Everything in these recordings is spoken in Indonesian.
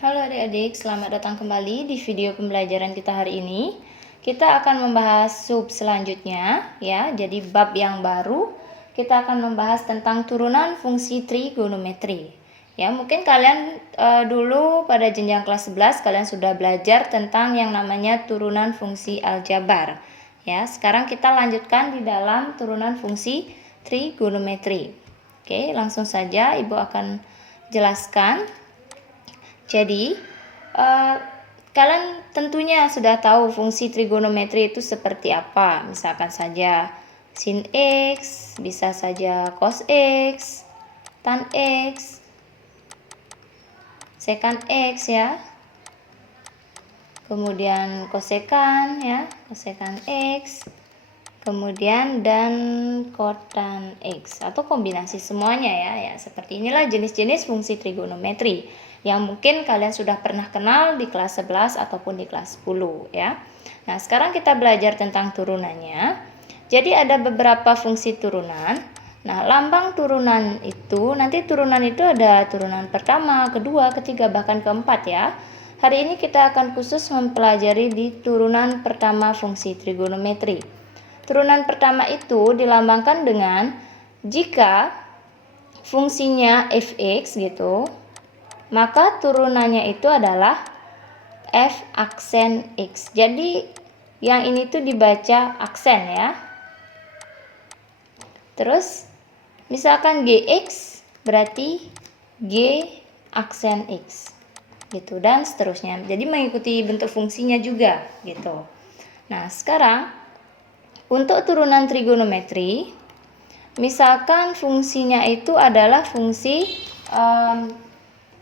Halo adik-adik, selamat datang kembali di video pembelajaran kita hari ini. Kita akan membahas sub selanjutnya ya. Jadi bab yang baru kita akan membahas tentang turunan fungsi trigonometri. Ya, mungkin kalian dulu pada jenjang kelas 11 kalian sudah belajar tentang yang namanya turunan fungsi aljabar. Ya, sekarang kita lanjutkan di dalam turunan fungsi trigonometri. Oke, langsung saja Ibu akan jelaskan. Jadi, kalian tentunya sudah tahu fungsi trigonometri itu seperti apa. Misalkan saja sin X, bisa saja cos X, tan X, sekan X ya. Kemudian kosekan ya, kosekan X. Kemudian dan kotan X atau kombinasi semuanya ya. Seperti inilah jenis-jenis fungsi trigonometri yang mungkin kalian sudah pernah kenal di kelas 11 ataupun di kelas 10 ya. Nah, sekarang kita belajar tentang turunannya. Jadi ada beberapa fungsi turunan. Nah, lambang turunan itu nanti turunan itu ada turunan pertama, kedua, ketiga, bahkan keempat ya. Hari ini kita akan khusus mempelajari di turunan pertama fungsi trigonometri. Turunan pertama itu dilambangkan dengan jika fungsinya fx gitu, maka turunannya itu adalah f aksen x. Jadi yang ini tuh dibaca aksen ya. Terus misalkan gx berarti g aksen x gitu dan seterusnya. Jadi mengikuti bentuk fungsinya juga gitu. Nah, sekarang untuk turunan trigonometri, misalkan fungsinya itu adalah fungsi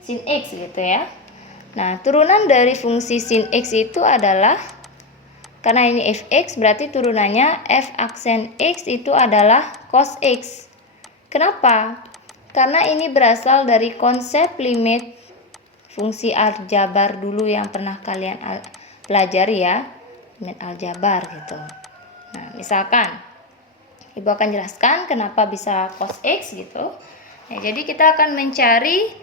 sin x gitu ya. Nah, turunan dari fungsi sin x itu adalah, karena ini fx berarti turunannya f aksen x itu adalah cos x. Kenapa? Karena ini berasal dari konsep limit fungsi aljabar dulu yang pernah kalian pelajari ya, limit aljabar gitu. Nah, misalkan Ibu akan jelaskan kenapa bisa cos X gitu. Nah, jadi kita akan mencari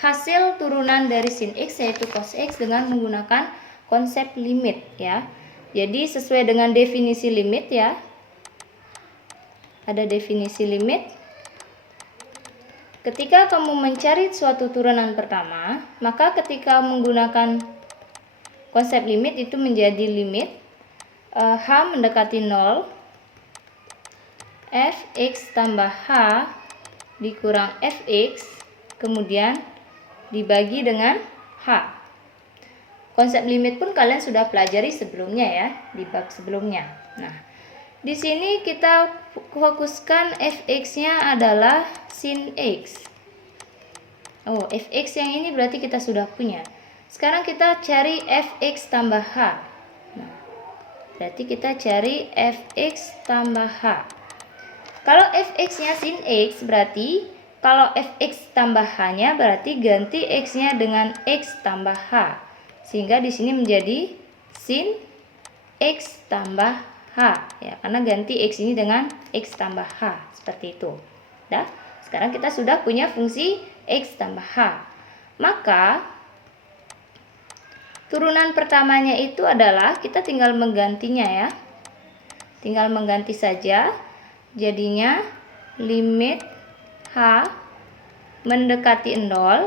hasil turunan dari sin X yaitu cos X dengan menggunakan konsep limit ya. Jadi sesuai dengan definisi limit ya. Ada definisi limit. Ketika kamu mencari suatu turunan pertama, maka ketika menggunakan konsep limit itu menjadi limit H mendekati 0 fx tambah H dikurang fx kemudian dibagi dengan H. Konsep limit pun kalian sudah pelajari sebelumnya ya, di bab sebelumnya. Nah, di sini kita fokuskan fx-nya adalah sin x. Oh, fx yang ini berarti kita sudah punya. Sekarang kita cari fx tambah h. Nah, berarti kita cari fx tambah h. Kalau fx-nya sin x berarti kalau fx tambah h-nya berarti ganti x-nya dengan x tambah h. Sehingga di sini menjadi sin x tambah h ya, karena ganti x ini dengan x tambah h seperti itu. Nah, sekarang kita sudah punya fungsi x tambah h. Maka turunan pertamanya itu adalah kita tinggal menggantinya ya. Tinggal mengganti saja. Jadinya limit h mendekati 0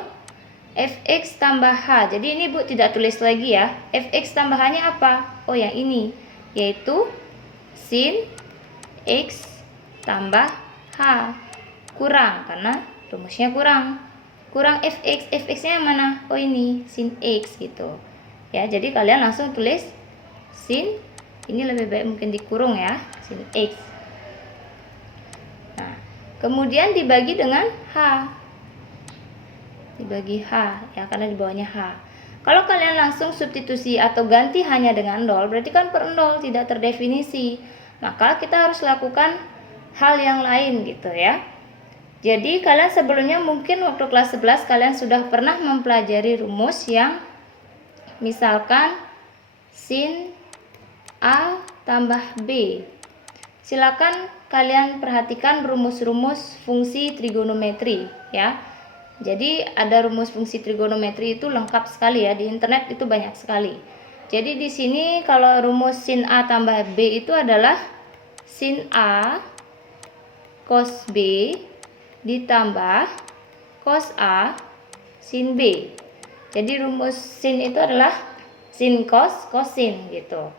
fx tambah h. Jadi ini Bu tidak tulis lagi ya. Fx tambah h-nya apa? Oh, yang ini, yaitu sin x tambah h. Kurang karena rumusnya kurang. Kurang fx. Fx-nya yang mana? Oh, ini sin x gitu. Ya, jadi kalian langsung tulis sin, ini lebih baik mungkin dikurung ya, sin x. Nah, kemudian dibagi dengan h. Dibagi h ya, karena di bawahnya h. Kalau kalian langsung substitusi atau ganti hanya dengan 0, berarti kan per 0 tidak terdefinisi. Maka kita harus lakukan hal yang lain gitu ya. Jadi kalian sebelumnya mungkin waktu kelas 11 kalian sudah pernah mempelajari rumus yang misalkan sin A tambah B. Silakan kalian perhatikan rumus-rumus fungsi trigonometri ya. Jadi ada rumus fungsi trigonometri itu lengkap sekali ya, di internet itu banyak sekali. Jadi di sini kalau rumus sin A tambah B itu adalah sin A cos B ditambah cos A sin B. Jadi rumus sin itu adalah sin cos sin gitu.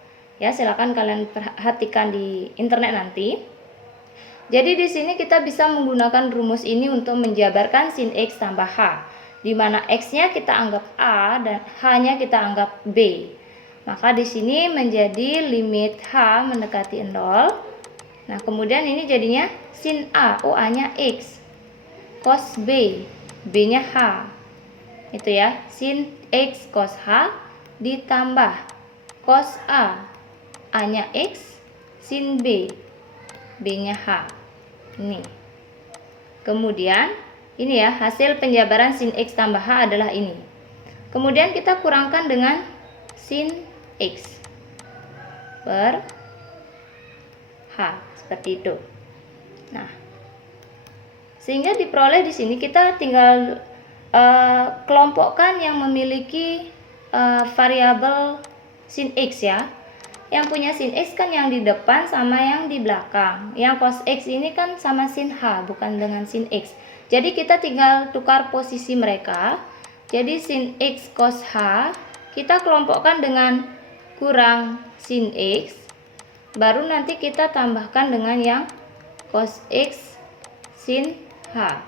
Ya, silakan kalian perhatikan di internet nanti. Jadi di sini kita bisa menggunakan rumus ini untuk menjabarkan sin X tambah H, di mana X-nya kita anggap A dan H-nya kita anggap B. Maka di sini menjadi limit H mendekati 0. Nah, kemudian ini jadinya sin A, A-nya X, cos B, B-nya H. Itu ya, sin X cos H ditambah cos A, A-nya X, sin B, B-nya H. Ini. Kemudian ini ya, hasil penjabaran sin X tambah H adalah ini. Kemudian kita kurangkan dengan sin X per H, seperti itu. Nah, sehingga diperoleh di sini kita tinggal kelompokkan yang memiliki variabel sin X ya. Yang punya sin X kan yang di depan sama yang di belakang. Yang cos X ini kan sama sin H, bukan dengan sin X. Jadi kita tinggal tukar posisi mereka. Jadi sin X cos H kita kelompokkan dengan kurang sin X. Baru nanti kita tambahkan dengan yang cos X sin H.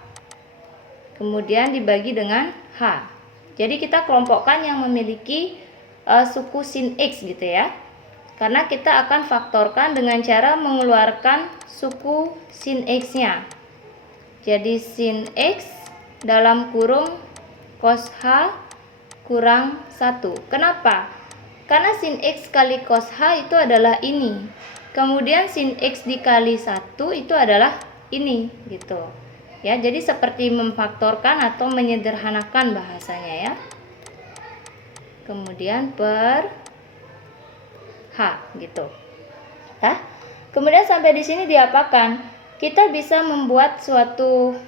Kemudian dibagi dengan H. Jadi kita kelompokkan yang memiliki suku sin X gitu ya. Karena kita akan faktorkan dengan cara mengeluarkan suku sin X-nya. Jadi sin X dalam kurung cos H kurang 1. Kenapa? Karena sin X kali cos H itu adalah ini. Kemudian sin X dikali 1 itu adalah ini gitu. Ya, jadi seperti memfaktorkan atau menyederhanakan bahasanya ya. Kemudian per H gitu. Nah, kemudian sampai di sini diapakan? Kita bisa membuat suatu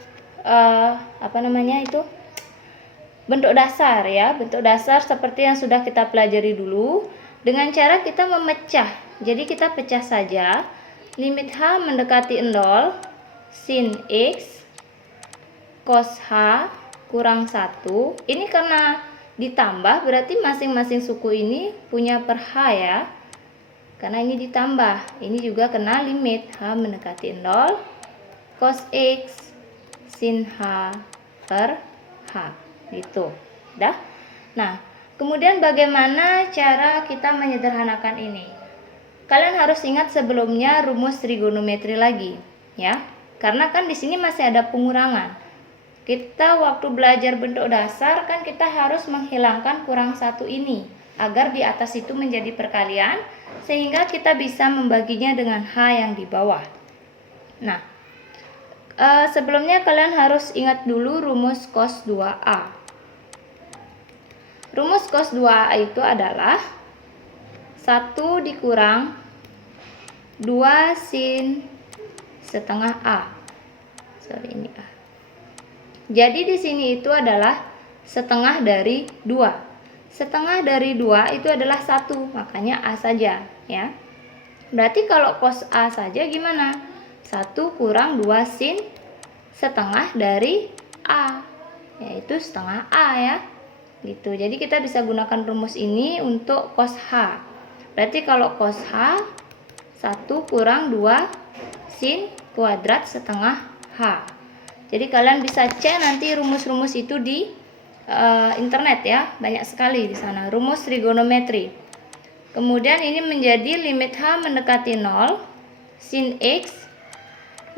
bentuk dasar ya, bentuk dasar seperti yang sudah kita pelajari dulu dengan cara kita memecah. Jadi kita pecah saja. Limit H mendekati 0, sin X cos H kurang 1. Ini karena ditambah berarti masing-masing suku ini punya per H ya. Karena ini ditambah, ini juga kena limit H mendekati 0, cos X sin H per H, gitu. Dah. Nah, kemudian bagaimana cara kita menyederhanakan ini? Kalian harus ingat sebelumnya rumus trigonometri lagi, ya. Karena kan di sini masih ada pengurangan. Kita waktu belajar bentuk dasar kan kita harus menghilangkan kurang 1 ini agar di atas itu menjadi perkalian, sehingga kita bisa membaginya dengan H yang di bawah. Nah, sebelumnya kalian harus ingat dulu rumus cos 2A. Rumus cos 2A itu adalah 1 dikurang 2 sin setengah A. Ini A. Jadi di sini itu adalah setengah dari 2. Setengah dari 2 itu adalah 1, makanya A saja ya. Berarti kalau cos A saja gimana? 1 kurang 2 sin setengah dari A, yaitu setengah A ya. Gitu. Jadi kita bisa gunakan rumus ini untuk cos H. Berarti kalau cos H 1 kurang 2 sin kuadrat setengah H. Jadi kalian bisa cek nanti rumus-rumus itu di internet ya, banyak sekali di sana rumus trigonometri. Kemudian ini menjadi limit H mendekati 0, sin X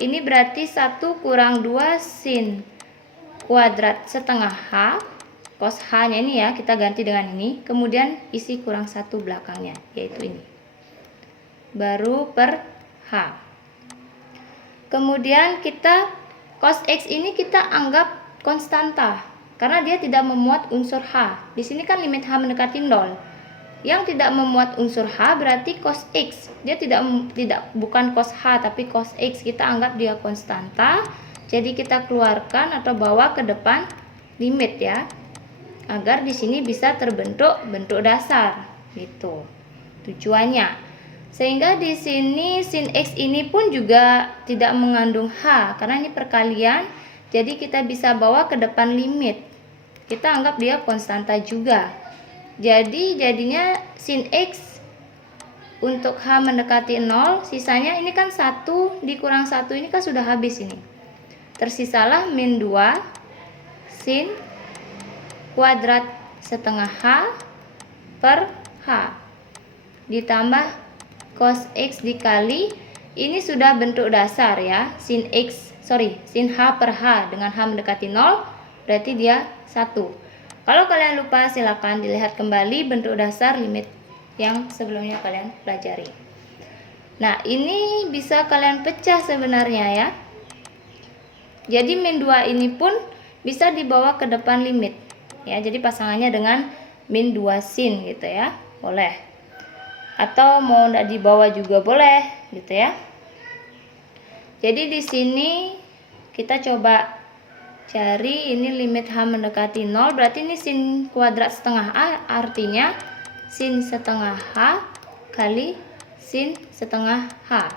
ini berarti 1 kurang 2 sin kuadrat setengah H, cos H nya ini ya kita ganti dengan ini, kemudian isi kurang 1 belakangnya yaitu ini, baru per H. Kemudian kita cos X ini kita anggap konstanta karena dia tidak memuat unsur H. Di sini kan limit H mendekati 0. Yang tidak memuat unsur H berarti cos X. Dia bukan cos H tapi cos X. Kita anggap dia konstanta. Jadi kita keluarkan atau bawa ke depan limit ya, agar di sini bisa terbentuk bentuk dasar gitu tujuannya. Sehingga di sini sin X ini pun juga tidak mengandung H karena ini perkalian, jadi kita bisa bawa ke depan limit. Kita anggap dia konstanta juga. Jadi jadinya sin X untuk H mendekati 0, sisanya ini kan 1 dikurang 1 ini kan sudah habis ini. Tersisalah min 2 sin kuadrat setengah H per H ditambah cos X dikali, ini sudah bentuk dasar ya, sin H per H dengan H mendekati 0 berarti dia 1. Kalau kalian lupa silakan dilihat kembali bentuk dasar limit yang sebelumnya kalian pelajari. Nah, ini bisa kalian pecah sebenarnya ya. Jadi min 2 ini pun bisa dibawa ke depan limit ya. Jadi pasangannya dengan min 2 sin gitu ya. Boleh. Atau mau tidak dibawa juga boleh gitu ya. Jadi di sini kita coba cari ini limit H mendekati 0, berarti ini sin kuadrat setengah A, artinya sin setengah H kali sin setengah H.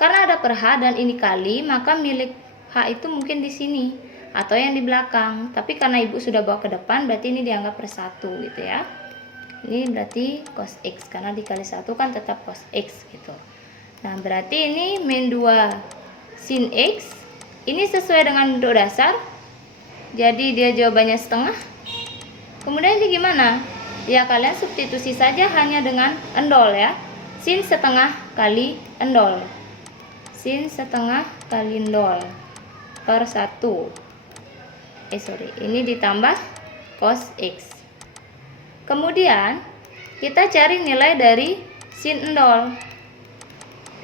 Karena ada per H dan ini kali, maka milik H itu mungkin di sini atau yang di belakang. Tapi karena ibu sudah bawa ke depan, berarti ini dianggap per 1 gitu ya. Ini berarti cos X, karena dikali 1 kan tetap cos X gitu. Nah, berarti ini min 2 sin X, ini sesuai dengan bentuk dasar. Jadi dia jawabannya setengah. Kemudian ini gimana? Ya kalian substitusi saja hanya dengan endol ya. Sin setengah kali endol. Sin setengah kali endol per 1. Ini ditambah cos X. Kemudian kita cari nilai dari sin endol.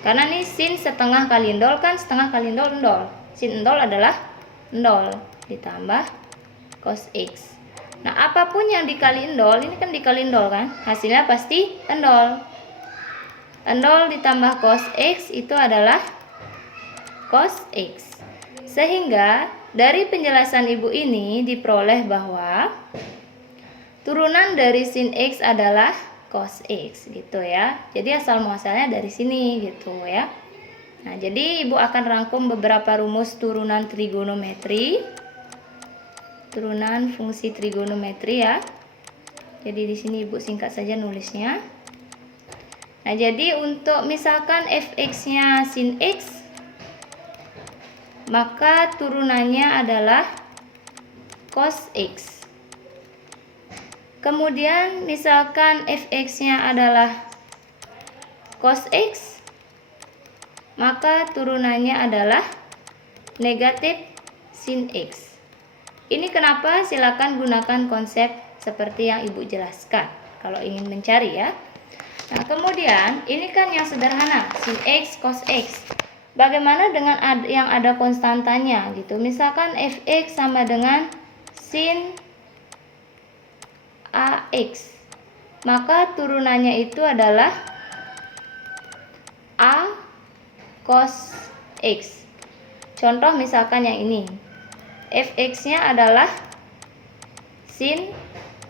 Karena ini sin setengah kali endol kan setengah kali endol endol. Sin endol adalah endol ditambah cos X. Nah, apapun yang dikali endol, ini kan dikali endol kan, hasilnya pasti endol. Endol ditambah cos X itu adalah cos X. Sehingga dari penjelasan ibu ini diperoleh bahwa turunan dari sin X adalah cos X gitu ya. Jadi asal muasalnya dari sini gitu ya. Nah, jadi ibu akan rangkum beberapa rumus turunan trigonometri. Turunan fungsi trigonometri ya. Jadi di sini ibu singkat saja nulisnya. Nah, jadi untuk misalkan fx-nya sin X, maka turunannya adalah cos X. Kemudian misalkan fx-nya adalah cos X, maka turunannya adalah negatif sin X. Ini kenapa? Silakan gunakan konsep seperti yang ibu jelaskan kalau ingin mencari ya. Nah, kemudian ini kan yang sederhana, sin X, cos X. Bagaimana dengan yang ada konstantanya gitu? Misalkan fx sama dengan sin AX, maka turunannya itu adalah A cos X. Contoh misalkan yang ini, fx-nya adalah sin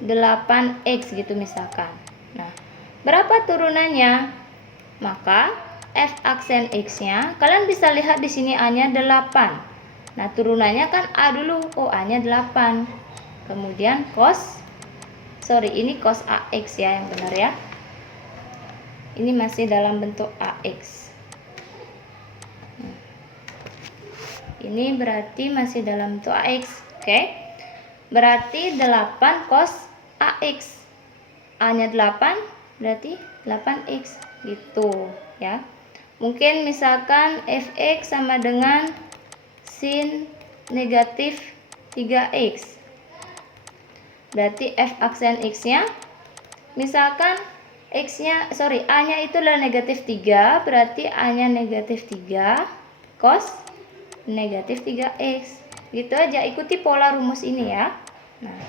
8x gitu misalkan. Nah, berapa turunannya? Maka f aksen x-nya kalian bisa lihat di sini a-nya 8. Nah, turunannya kan a dulu. Oh, a-nya 8. Kemudian ini cos ax ya yang benar ya. Ini masih dalam bentuk ax. Ini berarti masih dalam bentuk ax. Oke. Berarti 8 cos ax. A-nya 8 berarti 8x gitu ya. Mungkin misalkan fx sama dengan sin negatif 3x. Berarti f aksen x-nya misalkan a-nya itu adalah negatif 3, berarti a-nya negatif 3 cos negatif 3x. Gitu aja, ikuti pola rumus ini ya. Nah,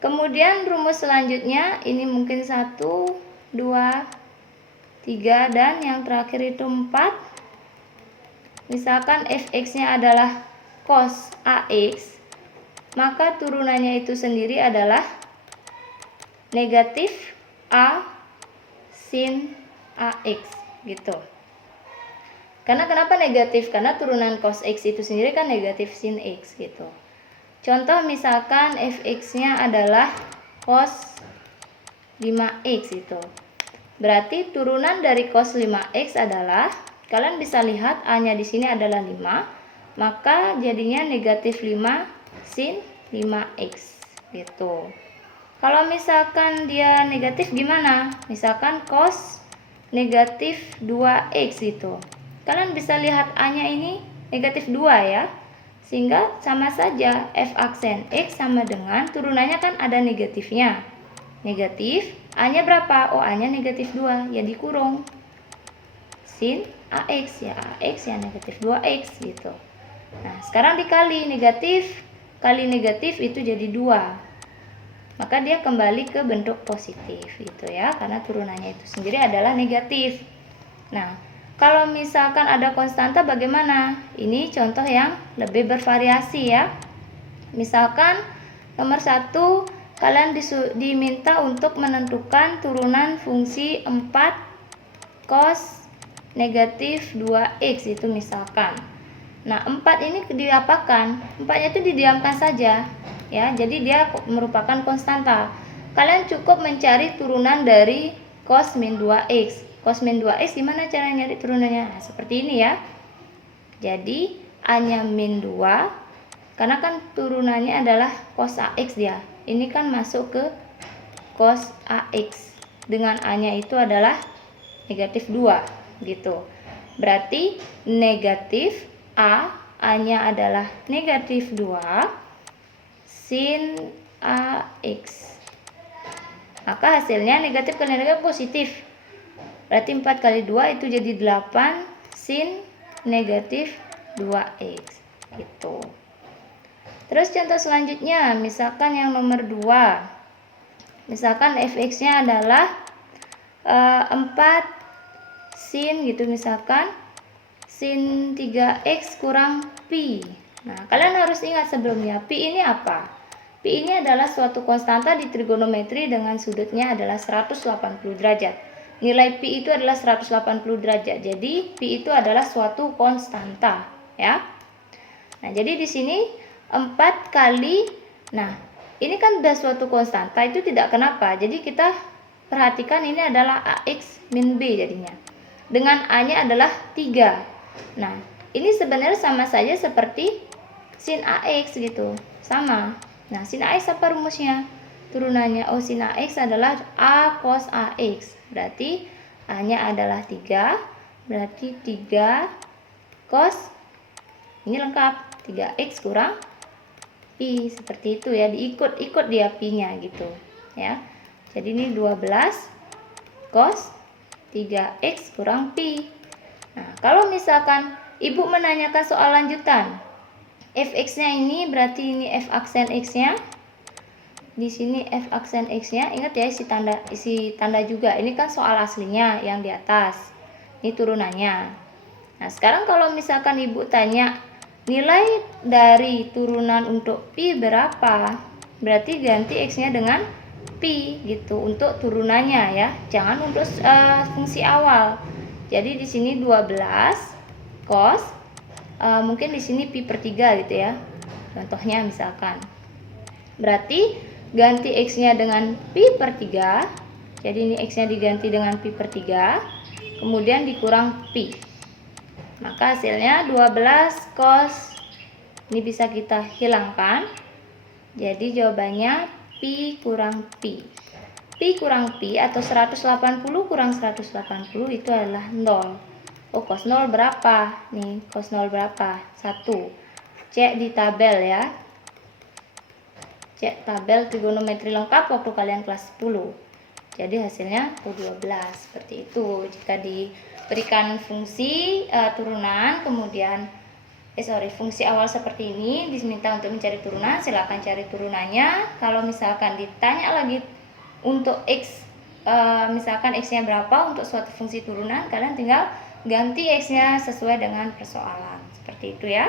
kemudian rumus selanjutnya ini mungkin 1, 2, 3 dan yang terakhir itu 4. Misalkan fx-nya adalah cos ax, maka turunannya itu sendiri adalah negatif A sin AX gitu. Karena kenapa negatif? Karena turunan cos X itu sendiri kan negatif sin X gitu. Contoh misalkan fx-nya adalah cos 5x itu. Berarti turunan dari cos 5x adalah, kalian bisa lihat A-nya di sini adalah 5, maka jadinya negatif 5 sin 5x gitu. Kalau misalkan dia negatif gimana? Misalkan cos negatif 2x itu. Kalian bisa lihat A-nya ini negatif 2 ya. Sehingga sama saja f aksen x sama dengan turunannya kan ada negatifnya. Negatif, A-nya berapa? Oh, A-nya negatif 2, ya dikurung sin AX, ya AX ya negatif 2X gitu. Nah, sekarang dikali negatif, kali negatif itu jadi 2. Maka dia kembali ke bentuk positif gitu ya, karena turunannya itu sendiri adalah negatif. Nah, kalau misalkan ada konstanta bagaimana? Ini contoh yang lebih bervariasi ya. Misalkan nomor 1, kalian diminta untuk menentukan turunan fungsi 4 cos negatif 2x itu misalkan. Nah, 4 ini diapakan? 4-nya itu didiamkan saja ya. Jadi dia merupakan konstanta. Kalian cukup mencari turunan dari cos min 2x. Cos min 2x gimana cara nyari turunannya? Nah, seperti ini ya. Jadi A-nya min 2, karena kan turunannya adalah cos AX dia. Ini kan masuk ke cos AX. Dengan A-nya itu adalah negatif 2 gitu. Berarti negatif A-nya adalah negatif 2 sin AX. Maka hasilnya negatif kali negatif positif. Berarti 4 kali 2 itu jadi 8 sin negatif 2x gitu. Terus contoh selanjutnya, misalkan yang nomor 2. Misalkan fx-nya adalah 4 sin gitu, misalkan sin 3x kurang pi. Nah, kalian harus ingat sebelumnya, pi ini apa? Pi ini adalah suatu konstanta di trigonometri dengan sudutnya adalah 180 derajat. Nilai pi itu adalah 180 derajat. Jadi pi itu adalah suatu konstanta, ya. Nah, jadi di sini 4 kali, nah, ini kan sudah suatu konstanta, itu tidak kenapa. Jadi kita perhatikan ini adalah AX min B jadinya. Dengan A-nya adalah 3. Nah, ini sebenarnya sama saja seperti sin AX gitu. Sama. Nah, sin AX apa rumusnya? Turunannya, oh, sin AX adalah A cos AX. Berarti A-nya adalah 3. Berarti 3 cos, ini lengkap, 3x kurang pi. Seperti itu ya, diikut dia pi-nya gitu ya. Jadi ini 12 cos 3x kurang pi. Nah, kalau misalkan ibu menanyakan soal lanjutan, fx-nya ini berarti ini f aksen x-nya. Di sini f aksen x-nya, ingat ya isi tanda juga. Ini kan soal aslinya yang di atas. Ini turunannya. Nah, sekarang kalau misalkan ibu tanya nilai dari turunan untuk pi berapa? Berarti ganti x-nya dengan pi gitu untuk turunannya ya. Jangan untuk fungsi awal. Jadi di sini 12 cos mungkin di sini pi per 3 gitu ya. Contohnya misalkan. Berarti ganti x-nya dengan pi per 3. Jadi ini x-nya diganti dengan pi per 3. Kemudian dikurang pi. Maka hasilnya 12 cos. Ini bisa kita hilangkan. Jadi jawabannya pi kurang pi. Pi kurang pi atau 180 kurang 180 itu adalah 0. Oh, cos 0 berapa? Nih, cos 0 berapa? 1. Cek di tabel ya. Cek tabel trigonometri lengkap waktu kalian kelas 10. Jadi hasilnya 12 seperti itu. Jika diberikan fungsi turunan, kemudian fungsi awal seperti ini, diminta untuk mencari turunan, silakan cari turunannya. Kalau misalkan ditanya lagi untuk x, misalkan x-nya berapa untuk suatu fungsi turunan, kalian tinggal ganti x-nya sesuai dengan persoalan. Seperti itu ya.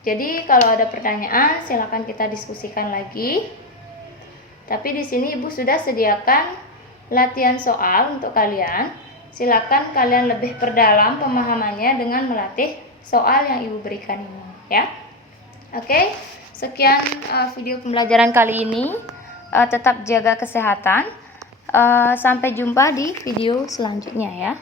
Jadi kalau ada pertanyaan silakan kita diskusikan lagi. Tapi di sini Ibu sudah sediakan latihan soal untuk kalian. Silakan kalian lebih perdalam pemahamannya dengan melatih soal yang Ibu berikan ini, ya. Oke, sekian video pembelajaran kali ini. Tetap jaga kesehatan. Sampai jumpa di video selanjutnya, ya.